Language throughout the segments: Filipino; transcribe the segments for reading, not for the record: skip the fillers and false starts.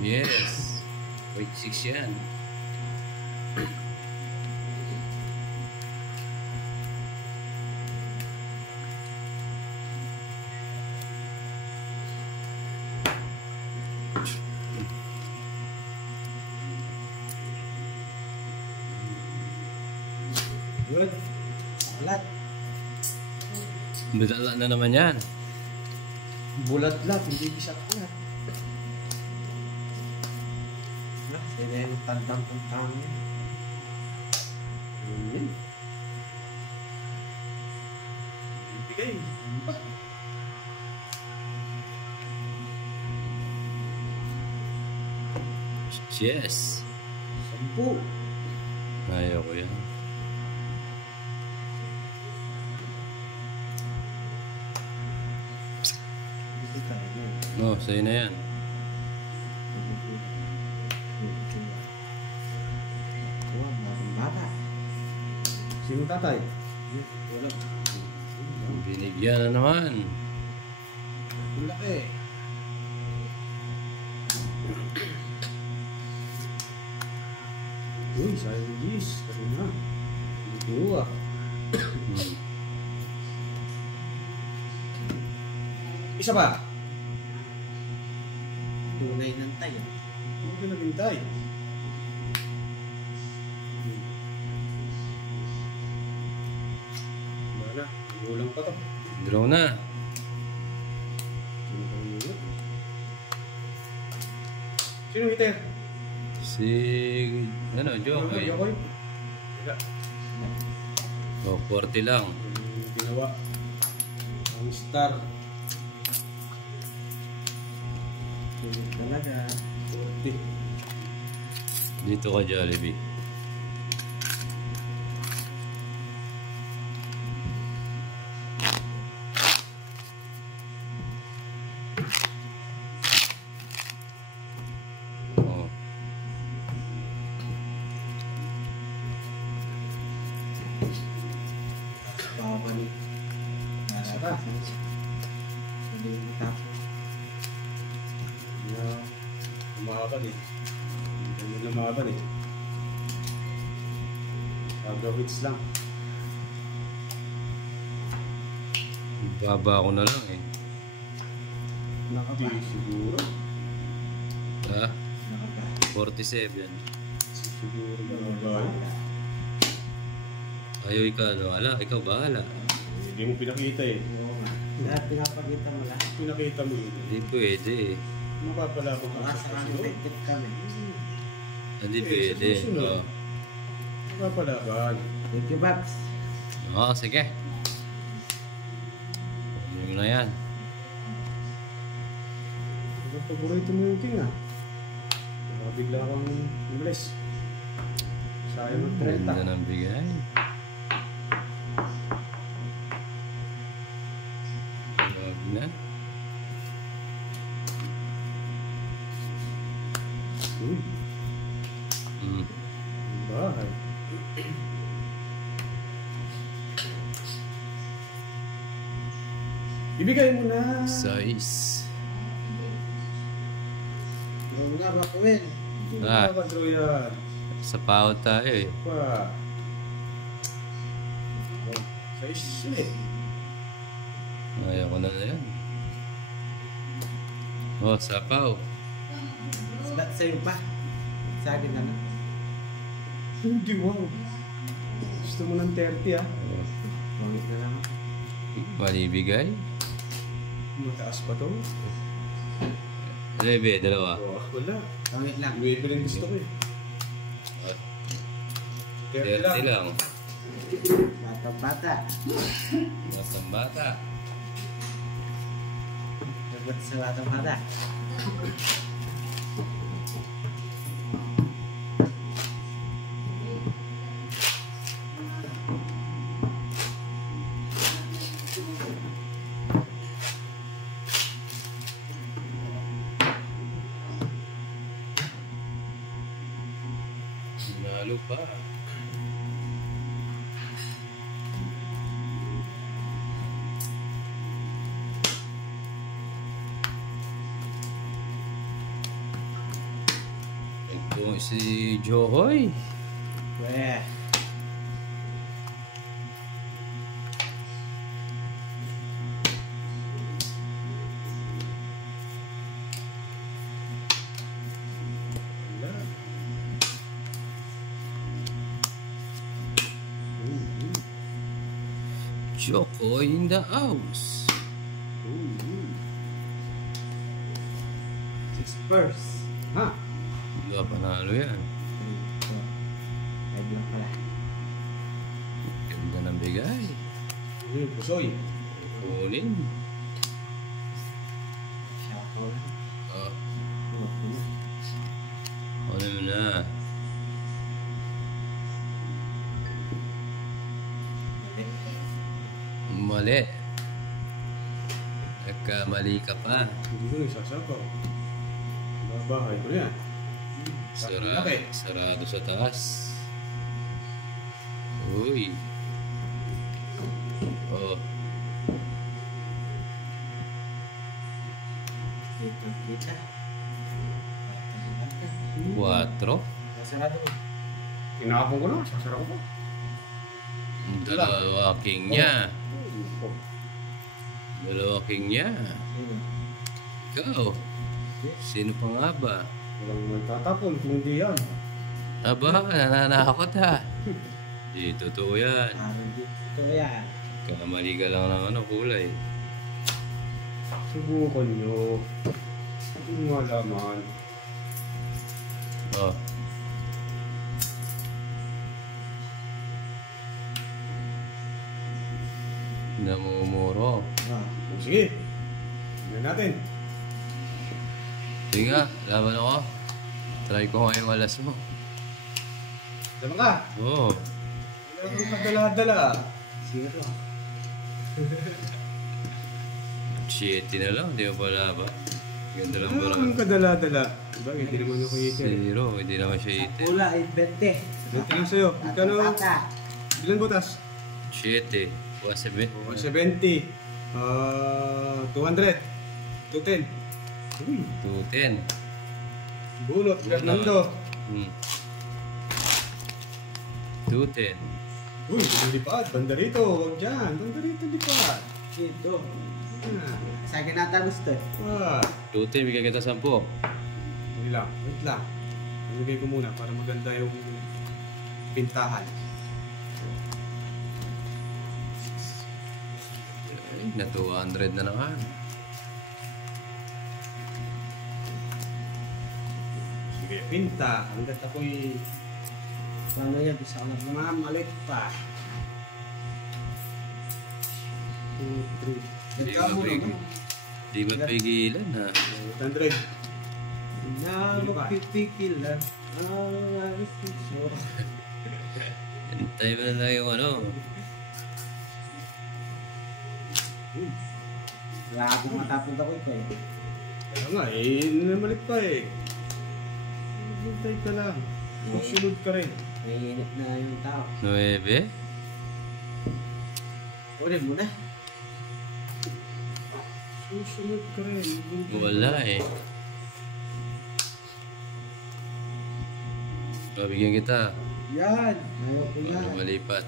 Yes. Weight 6 yan. Good. Bulat. Bidala na naman yan. Bulat-lat, hindi bisa bulat. Sila yung tandang-tandang yan. Ayan. Bigay. Yes. 10. Ayaw ko yan. No, sa'yo na yan. Sino tatay? Wala. Binigyan na naman. Ang laki. Uy, sayang yung G's. Kasi na. Dua. Isa pa. Tunay ng tayo. Huwag ka naghintay. Bala, gulang pa to. Draw na. Sino hitter? Si... ano, Jokoy. Jokoy? Oh, 40 lang. Ginawa. Ang star. Talaga. 40. Dito ka, Jollibee. Oh. Babalik. Nasa ka. Hindi mo tapos. Lumaban eh. Hindi lumaban eh. Agawits lang. Baba ko na lang eh. Nakaba. Siguro. Ha? Nakaba. 47. Siguro nakaba. Ayaw ikaw, ano? Ala, ikaw bahala. Hindi mo pinakita eh. Oo nga. Lahat pinapakita mo lahat. Pinakita mo yun. Hindi pwede eh. Mapapalabang ka Baka sa kami effective kami. Hindi pwede. susunod. Oh. Mapapalaban. Thank you, Babs. Oo, sige. Ano na yan? Ang paborito mo yung king ah. Bigla kang umalis. Sayang ng 30. Ganda ng bigay. Huwag na. Uy, bahay. Ibigay mo na. Size. Huwag nga, Bakuin. Hindi Ah. mo makadro yan. Sa pahot tayo eh. Pa. Oh, size ulit. Ayaw ko na yan. Oh, sapaw. Ba't sa'yo pa? Sa akin na. Hindi, wow. Gusto mo ng 30 ah. Oh, Pangit na lang. malibigay. Mataas pa to. Lebe, dalawa. Oh, wala. Pangit lang. Wave rin gusto ko eh. 30 30 lang. lang. Bata-bata. Batang bata. Dapat sa bata-bata. Nalo pa. Oh, si Johoy. Weh. Wala. Choco in the house. Six purse. Ha? Wala panalo yan. Ay, lang pala. Ganda ng bigay. Pusoy. Kunin. Shout out. Oh, Huwag mo na. kunin mo na. Mali. Nagkamali ka pa. Hindi ko nagsasapaw. Babahay ko yan. Sarado sa taas. Uy. Oh, Kita. 4. Nasarado mo. Tinapon ko na. Sasara ko pa. Dalawa king niya. Dalawa king niya. Ikaw. Sino pa nga ba? Walang magtatapon kung hindi yan. Aba, nananakot ha. Di totoo yan. Ito yan. Kamali ka lang ng kulay. Subukan nyo. Hindi mo alaman. Oh. Namumuro. Sige. Tignan natin. Sige nga, laban ako. Try ko nga yung alas mo. Tama ka. Oo. Wala kang kadala-dala. Zero. Shitty na lang, di mo pala ba? Ganda lang Wala ba kang kadala-dala. Diba? Hindi naman ako ite. Zero, hindi naman siya ite. Pula, 20. Dito lang sa'yo. Magkano? Ilan butas? Shitty. 170. 170. 200. 210. Uy. 210. Bunot. Fernando. 210. Uy, lipad. Banda rito. Huwag dyan. Banda rito lipad. Ito. Ah. Sa akin nata gusto eh. 210, bigyan kita 10. Hindi lang. Wait lang. Ilagay ko muna para maganda yung pintahan. Ay, na 200 na naman. Sige, pinta. Hanggat ako'y Paano yan? Bisa ko na mamalit pa. 2, 3. Di ba pig- Di ba pigilan ha? 800. Na magpipigilan. Hintay mo na lang yung ano. Wala akong matapos ako ito eh. Kaya nga, namalit pa eh. Hintay ka lang. Susunod ka rin. Mainit na yung tao. 9. Ulit mo na. Susunod ka rin. Wala eh. Bigyan kita. Yan. Ayaw ko yan. Para malipat.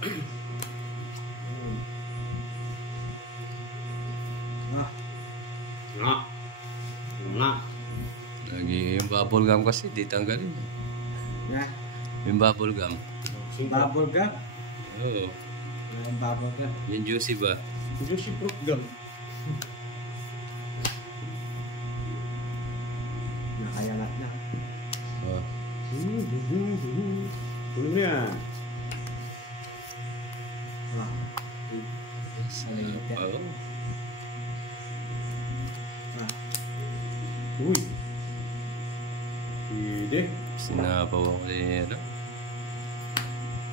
Ah. Nga. Nga. Lagi yung bubble gum kasi, di tanggalin. Na. Yung bubble gum. Bubble gum. Oo. Yung bubble gum. Yung juicy ba? Juicy fruit gum. Nakayangat na. Oh. Tuloy mo yan. Ah. Salita. Oo. Ah. Uy. Pwede. Sinapaw ako din ano.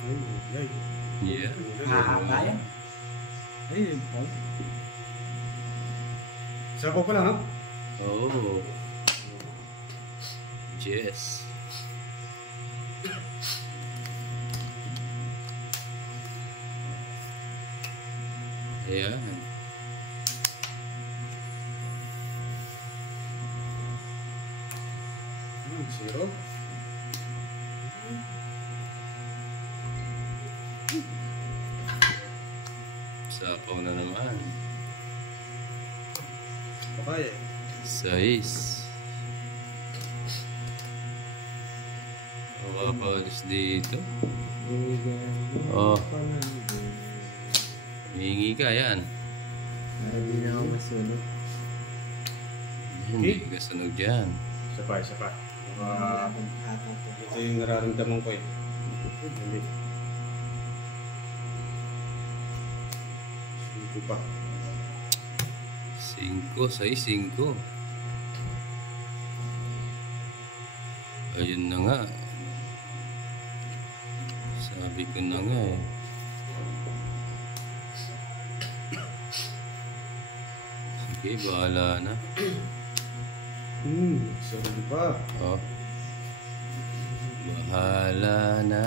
Ay, ay. Yeah. Hahaba yan. Ayun po. Sabaw pa lang, ha? Oh. Yes. Ayan. Zero. Sapaw na naman. Bakay eh. 6. Mapapalis dito. Oh. Hingi ka yan. Hindi na ako masunod. Hindi ka sunog dyan. Isa pa. Ito yung nararamdaman ko eh. Hindi. Sino pa? 5, 6, 5. Ayun na nga. Sabi ko na nga eh. Sige, bahala na. Sorry pa. Oh. Bahala na.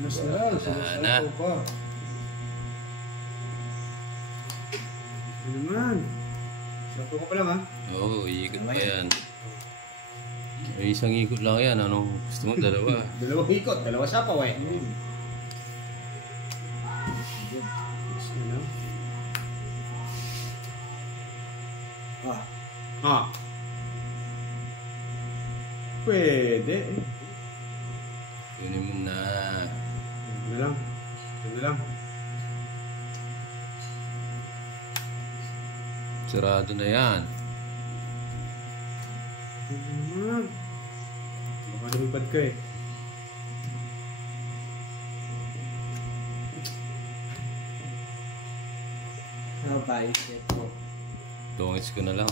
Mas na lang. Bahala na. Pa. Ano naman? Sapo ko pa lang ha? Oo, ikot pa yan. May isang ikot lang yan. Anong gusto mo? Dalawa. Dalawang ikot. Dalawa sapaw eh. Pwede. Kunin mo na. Ano lang. Sarado na yan. Baka lumipad ka eh. Ano ba? Isip ko. Tungits ko na lang.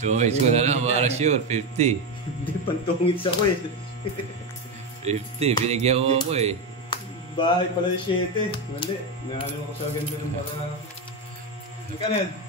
Tungits ko na lang. Para sure. 50. Hindi, pantungits ako eh. 50. Binigyan mo ako eh. Bahay pala yung 7. Mali. Nakalaman ko sa ganda ng para. Ano ka na?